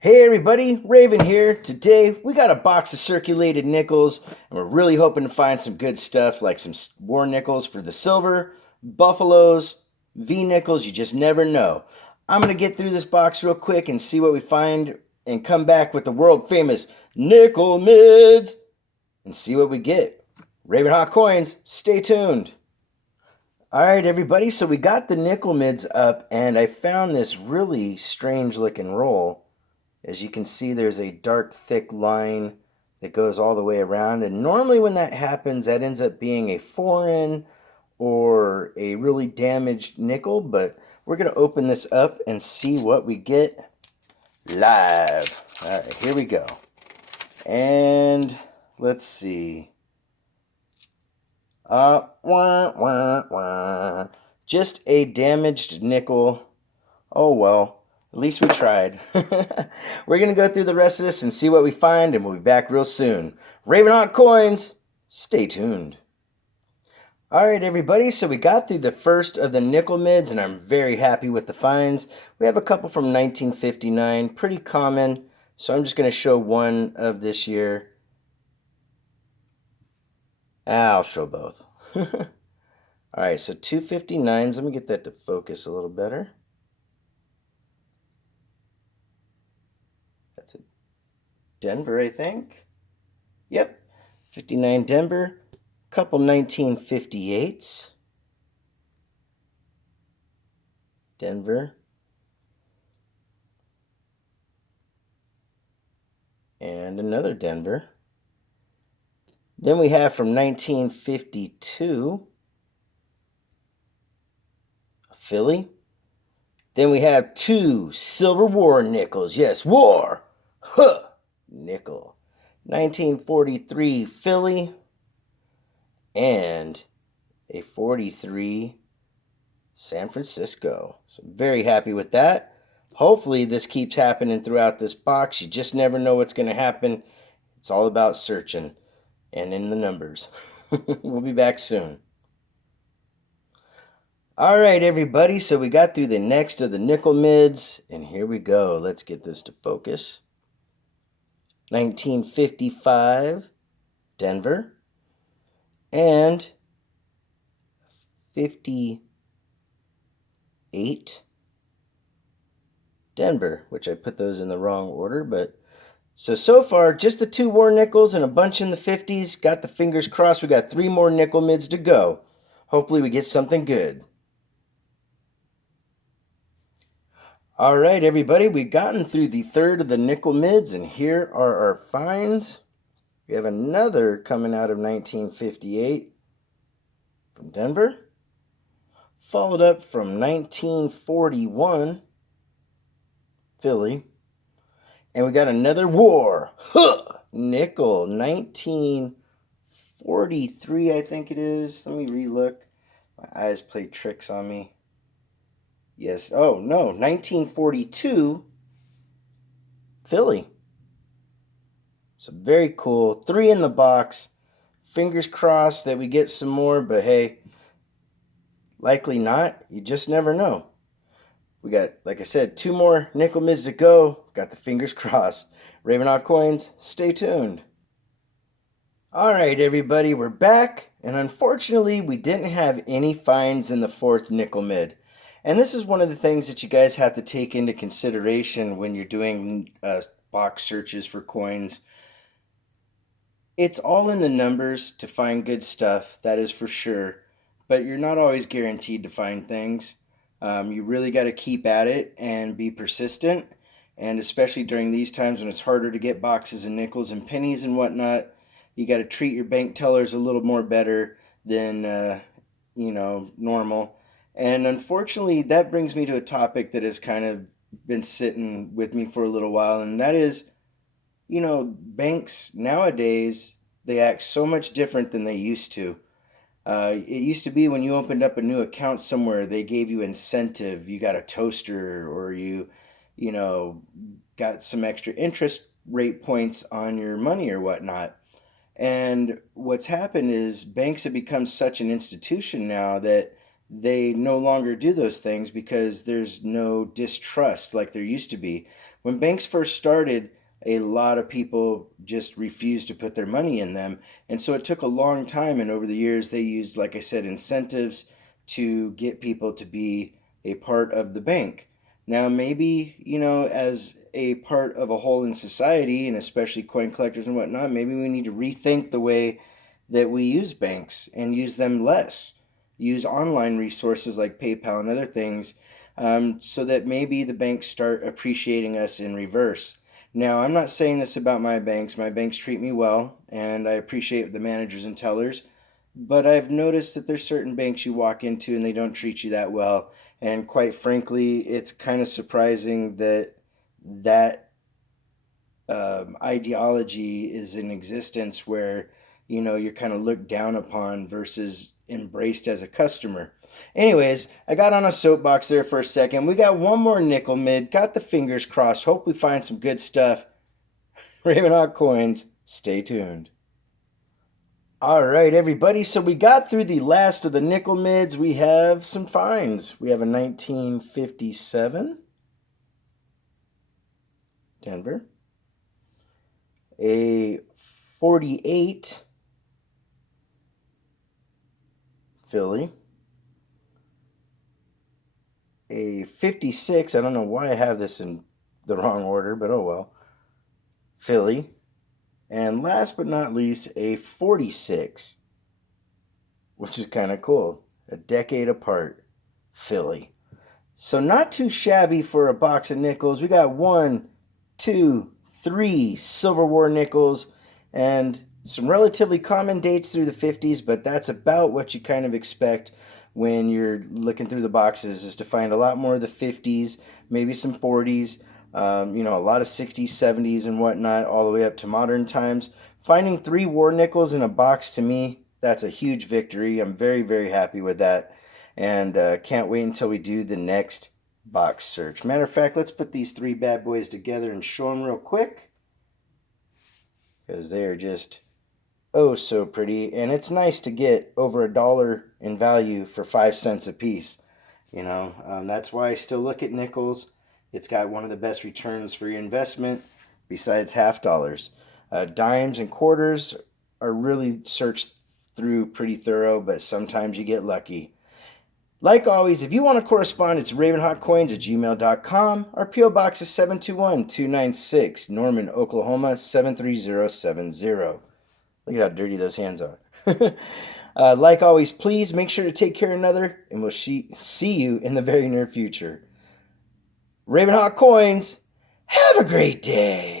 Hey everybody, Raven here. Today we got a box of circulated nickels, and we're really hoping to find some good stuff like some war nickels for the silver, buffaloes, V nickels. You just never know. I'm gonna get through this box real quick and see what we find, and come back with the world famous nickel mids and see what we get. Raven Hot Coins, stay tuned. All right, everybody. So we got the nickel mids up, and I found this really strange looking roll. As you can see, there's a dark, thick line that goes all the way around. And normally when that happens, that ends up being a foreign or a really damaged nickel. But we're going to open this up and see what we get live. All right, here we go. And let's see. Wah, wah, wah. Just a damaged nickel. Oh well. At least we tried. We're going to go through the rest of this and see what we find, and we'll be back real soon. Raven Hot Coins, stay tuned. All right, everybody, so we got through the first of the nickel mids, and I'm very happy with the finds. We have a couple from 1959, pretty common, so I'm just going to show one of this year. I'll show both. All right, so 259s. Let me get that to focus a little better. That's a Denver, I think. Yep, 59 Denver. Couple 1958s. Denver. And another Denver. Then we have from 1952, a Philly. Then we have two Silver War nickels. Yes, war. Huh. Nickel. 1943 Philly. And a 43 San Francisco. So very happy with that. Hopefully this keeps happening throughout this box. You just never know what's going to happen. It's all about searching and in the numbers. We'll be back soon. All right, everybody. So we got through the next of the nickel mids, and here we go. Let's get this to focus. 1955 Denver and 58 Denver, which I put those in the wrong order, but so far just the two war nickels and a bunch in the 50s. Got the fingers crossed. We got three more nickel mids to go. Hopefully we get something good. All right, everybody, we've gotten through the third of the nickel mids, and here are our finds. We have another coming out of 1958 from Denver, followed up from 1941 Philly, and we got another war nickel, 1943, I think it is. Let me relook. My eyes play tricks on me. Yes. Oh, no. 1942 Philly. So very cool. Three in the box. Fingers crossed that we get some more, but hey, likely not. You just never know. We got, like I said, two more nickel mids to go. Got the fingers crossed. Raven Hot Coins, stay tuned. All right, everybody, we're back. And unfortunately, we didn't have any finds in the fourth nickel mid. And this is one of the things that you guys have to take into consideration when you're doing box searches for coins. It's all in the numbers to find good stuff, that is for sure. But you're not always guaranteed to find things. You really got to keep at it and be persistent. And especially during these times when it's harder to get boxes and nickels and pennies and whatnot, you got to treat your bank tellers a little more better than normal. And unfortunately, that brings me to a topic that has kind of been sitting with me for a little while, and that is, banks nowadays, they act so much different than they used to. It used to be when you opened up a new account somewhere, they gave you incentive. You got a toaster, or you know, got some extra interest rate points on your money or whatnot. And what's happened is banks have become such an institution now that they no longer do those things because there's no distrust like there used to be. When banks first started, a lot of people just refused to put their money in them. And so it took a long time. And over the years, they used, like I said, incentives to get people to be a part of the bank. Now, maybe, as a part of a whole in society, and especially coin collectors and whatnot, maybe we need to rethink the way that we use banks and use them less. Use online resources like PayPal and other things, so that maybe the banks start appreciating us in reverse. Now, I'm not saying this about my banks. My banks treat me well, and I appreciate the managers and tellers. But I've noticed that there's certain banks you walk into and they don't treat you that well. And quite frankly, it's kind of surprising that that ideology is in existence where you're kind of looked down upon versus embraced as a customer. Anyways, I got on a soapbox there for a second. We got one more nickel mid. Got the fingers crossed. Hope we find some good stuff. Ravenhawk Coins. Stay tuned. All right, everybody. So we got through the last of the nickel mids. We have some finds. We have a 1957 Denver, a 48 Philly, a 56, I don't know why I have this in the wrong order, but oh well, Philly, and last but not least, a 46, which is kind of cool, a decade apart, Philly. So not too shabby for a box of nickels. We got 1, 2, 3 Silver War nickels, and some relatively common dates through the 50s, but that's about what you kind of expect when you're looking through the boxes, is to find a lot more of the 50s, maybe some 40s, a lot of 60s, 70s, and whatnot, all the way up to modern times. Finding 3 war nickels in a box, to me, that's a huge victory. I'm very, very happy with that, and can't wait until we do the next box search. Matter of fact, let's put these 3 bad boys together and show them real quick, because they are just oh so pretty, and it's nice to get over $1 in value for 5 cents a piece. That's why I still look at nickels. It's got one of the best returns for your investment besides half dollars. Dimes and quarters are really searched through pretty thorough, but sometimes you get lucky. Like always, if you want to correspond, it's ravenhawkcoins@gmail.com. Our P.O. Box is 721-296, Norman, Oklahoma, 73070. Look at how dirty those hands are. Like always, please make sure to take care of another, and we'll see you in the very near future. Ravenhawk Coins, have a great day.